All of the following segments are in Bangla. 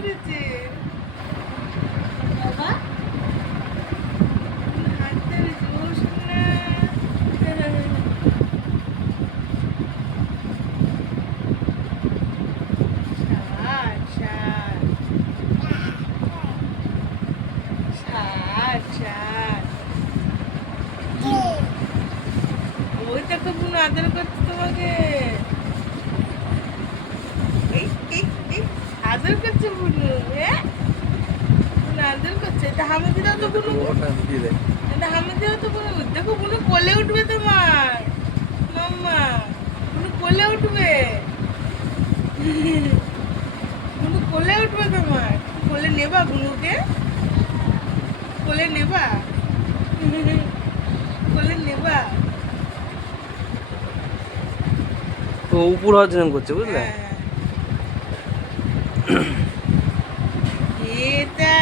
ধরেছে বাবা, হাত ধরেছে ও সোনা। ওই দেখো বুনু আদর করছে তোমাকে, আদর করছে বুনু। হ্যাঁ বুনু আদর করছে। এটা হামি দাও তো বুনু, এটা হামি দাও তো বুনু। দেখো বুনু কোলে উঠবে তোমার মাম্মা, বুনু কোলে উঠবে, বুনু কোলে উঠবে তোমার। কোলে নেবা বুনুকে, কোলে নেবা, কোলে নেবা। ও উপর হজম করছে বুঝলে। এটা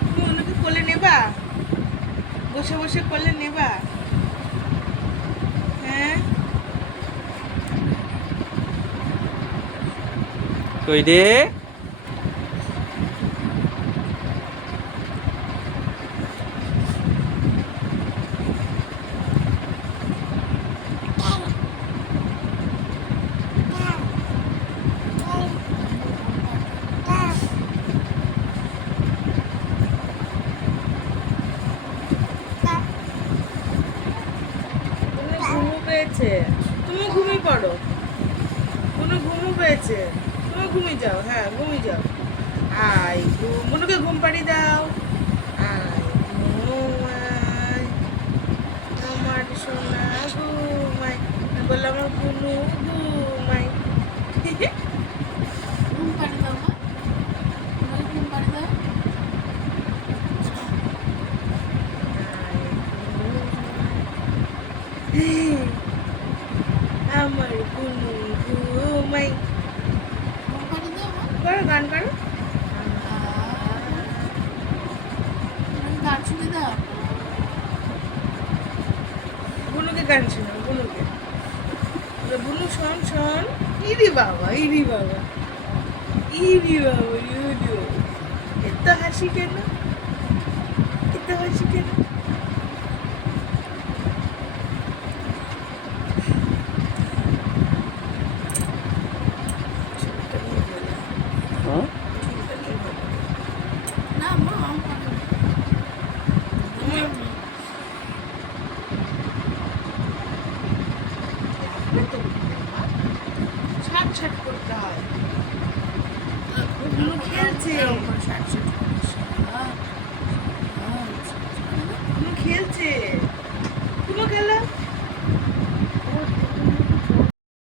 তুমি ওনাকে কোলে নেবা, বসে বসে কোলে নেবা। হ্যাঁ কই রে ঘুমু পেয়েছে, তুমি ঘুমিয়ে পড়ো। কোনো ঘুমু পেয়েছে, তুমি ঘুমিয়ে যাও। হ্যাঁ ঘুমিয়ে যাও। আই বুনুকে ঘুম পাড়িয়ে দাও। আই ঘুমাই আমার সোনা ঘুমাই, বললাম আমার বুনু ঘুমাই। ঘুম পাড়ি দাও মা, ঘুম পাড়ি দাও। আমার বুনু ঘুমাই। ঘুম পাড়ি দাও মা। করো গান করো। গান শুনে দাও। বুনুকে গান শোনাও, বুনুকে। বুনু শোন শোন। ইরি বাবা, ইরি বাবা, ইরি বাবা, ইরি বাবা। এত হাসি কেন, এত হাসি কেন? হ্যাঁ না মা আমি পারবো না। ছাট ছাট করতে হয়। বুনু খেলছে। এরকম করে 60